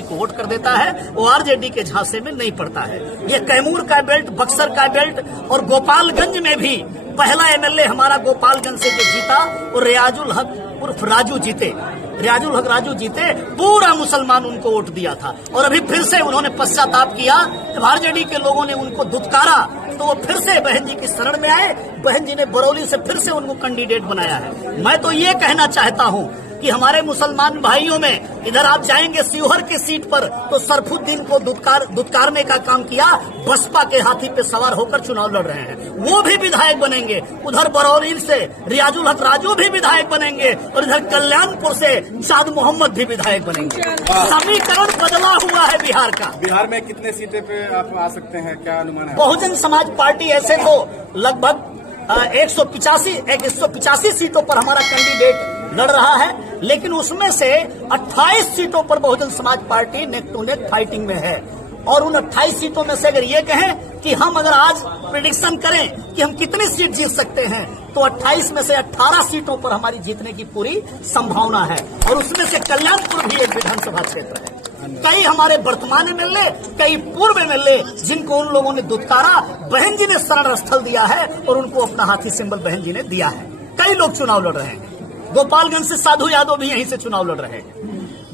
Party को vote कर देता है, वो आरजेडी के झांसे में नहीं पड़ता है। ये कैमूर का बेल्ट, बक्सर का बेल्ट और गोपालगंज में भी पहला एमएलए हमारा गोपालगंज से जो जीता वो रियाजुल हक उर्फ राजू जीते। रियाजुल हक राजू जीते, पूरा मुसलमान उनको वोट दिया था और अभी फिर से उन्होंने पश्चाताप किया। जब आरजेडी के लोगों ने उनको दुत्कारा तो वो फिर से बहन जी की शरण में आए। बहन जी ने बरौली से फिर से उनको कैंडिडेट बनाया है। मैं तो ये कहना चाहता हूँ कि हमारे मुसलमान भाइयों में इधर आप जाएंगे शिवहर की सीट पर तो सरफुद्दीन को दुत्कारने का काम किया, बसपा के हाथी पे सवार होकर चुनाव लड़ रहे हैं, वो भी विधायक बनेंगे। उधर बरौली से रियाजुल हक राजू भी विधायक बनेंगे और इधर कल्याणपुर से शाद मोहम्मद भी विधायक बनेंगे। समीकरण बदला हुआ है बिहार का। बिहार में कितने सीटें पे आप आ सकते हैं, क्या अनुमान है? बहुजन समाज पार्टी ऐसे तो लगभग 185 सीटों पर हमारा कैंडिडेट लड़ रहा है, लेकिन उसमें से 28 सीटों पर Bahujan Samaj Party neck to neck fighting में है। और उन 28 सीटों में से अगर ये कहें कि हम अगर आज प्रेडिक्शन करें कि हम कितनी सीट जीत सकते हैं तो 28 में से 18 सीटों पर हमारी जीतने की पूरी संभावना है। और उसमें से कल्याणपुर भी एक विधानसभा क्षेत्र है। कई हमारे वर्तमान एमएलए, कई पूर्व एमएलए जिनको उन लोगों ने दुत्कारा, बहन जी ने शरण स्थल दिया है और उनको अपना हाथी सिंबल बहन जी ने दिया है। कई लोग चुनाव लड़ रहे हैं। गोपालगंज से साधु यादव भी यहीं से चुनाव लड़ रहे हैं।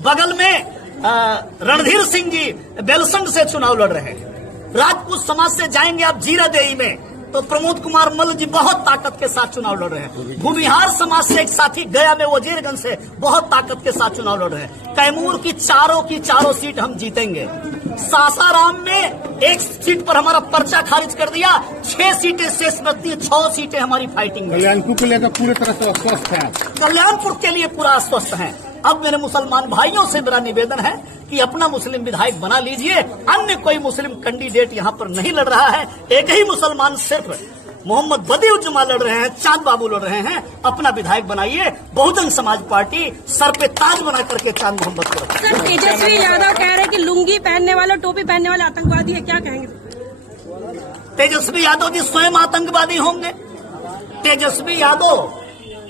बगल में रणधीर सिंह जी बेलसंड से चुनाव लड़ रहे हैं। राजपूत समाज से जाएंगे आप जीरादेई में तो प्रमोद कुमार मल्ल जी बहुत ताकत के साथ चुनाव लड़ रहे हैं। भूमिहार समाज से एक साथी गया में वजीरगंज से बहुत ताकत के साथ चुनाव लड़ रहे हैं। कैमूर की चारों सीट हम जीतेंगे। सासाराम में एक सीट पर हमारा पर्चा खारिज कर दिया, 6 सीटें शेष बचती है, 6 सीटें हमारी फाइटिंग में। कल्याणपुर को लेकर पूरी तरह से अस्वस्थ है। कल्याणपुर के लिए पूरा अस्वस्थ है। अब मेरे मुसलमान भाइयों से मेरा निवेदन है कि अपना मुस्लिम विधायक बना लीजिए। अन्य कोई मुस्लिम कैंडिडेट यहाँ पर नहीं लड़ रहा है। एक ही मुसलमान सिर्फ मोहम्मद बदिउज्जमा लड़ रहे हैं, चांद बाबू लड़ रहे हैं। अपना विधायक बनाइए। बहुजन समाज पार्टी सर पे ताज बना करके चांद मोहम्मद को रखे। सर, तेजस्वी यादव कह रहे हैं कि लुंगी पहनने वाले, टोपी पहनने वाले आतंकवादी है, क्या कहेंगे? तेजस्वी यादव जी स्वयं आतंकवादी होंगे। तेजस्वी यादव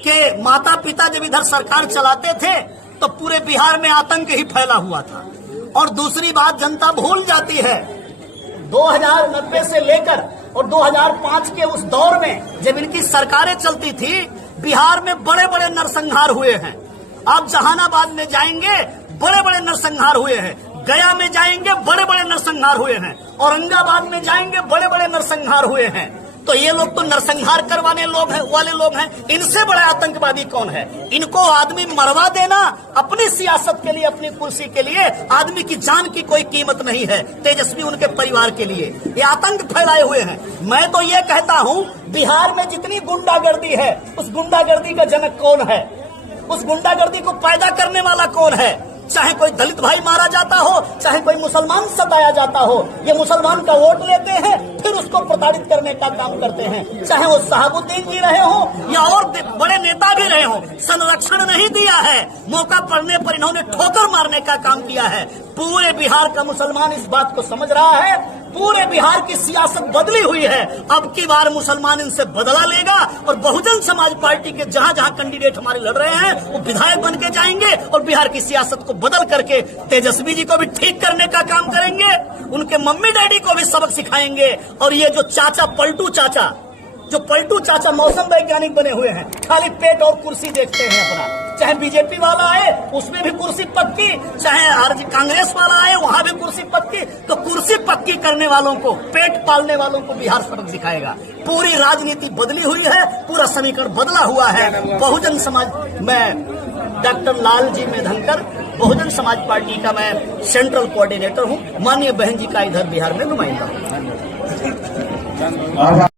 के माता पिता जब इधर सरकार चलाते थे तो पूरे बिहार में आतंक ही फैला हुआ था। और दूसरी बात जनता भूल जाती है, 2090 से लेकर और 2005 के उस दौर में जब इनकी सरकारें चलती थी, बिहार में बड़े बड़े नरसंहार हुए हैं। आप जहानाबाद में जाएंगे, बड़े बड़े नरसंहार हुए हैं। गया में जाएंगे, बड़े बड़े नरसंहार हुए हैं। औरंगाबाद में जाएंगे, बड़े बड़े नरसंहार हुए हैं। तो ये लोग तो नरसंहार करवाने वाले लोग हैं। इनसे बड़ा आतंकवादी कौन है? इनको आदमी मरवा देना अपनी सियासत के लिए, अपनी कुर्सी के लिए, आदमी की जान की कोई कीमत नहीं है। तेजस्वी उनके परिवार के लिए ये आतंक फैलाए हुए हैं। मैं तो ये कहता हूँ, बिहार में जितनी गुंडागर्दी है, उस गुंडागर्दी का जनक कौन है? उस गुंडागर्दी को पैदा करने वाला कौन है? चाहे कोई दलित भाई मारा जाता हो, चाहे कोई मुसलमान सताया जाता हो, ये मुसलमान का वोट लेते हैं फिर उसको प्रताड़ित करने का काम करते हैं। चाहे वो शहाबुद्दीन जी रहे हो या और बड़े नेता भी रहे हो, संरक्षण नहीं दिया है। मौका पड़ने पर इन्होंने ठोकर मारने का काम किया है। पूरे बिहार का मुसलमान इस बात को समझ रहा है। पूरे बिहार की सियासत बदली हुई है। अब की बार मुसलमान इनसे बदला लेगा और बहुजन समाज पार्टी के जहां जहां कैंडिडेट हमारे लड़ रहे हैं वो विधायक बन के जाएंगे और बिहार की सियासत को बदल करके तेजस्वी जी को भी ठीक करने का काम करेंगे। उनके मम्मी डैडी को भी सबक सिखाएंगे। और ये जो पलटू चाचा मौसम वैज्ञानिक बने हुए हैं, खाली पेट और कुर्सी देखते हैं अपना। चाहे बीजेपी वाला आए उसमें भी कुर्सी पक्की, चाहे कांग्रेस वाला आए वहां भी कुर्सी पक्की। तो कुर्सी पक्की करने वालों को, पेट पालने वालों को बिहार सबक सिखाएगा। पूरी राजनीति बदली हुई है, पूरा समीकरण बदला हुआ है। बहुजन समाज, मैं डॉक्टर लालजी मेधनकर, बहुजन समाज पार्टी का मैं सेंट्रल कोऑर्डिनेटर हूँ। माननीय बहन जी का इधर बिहार में नुमाइंदा हूँ।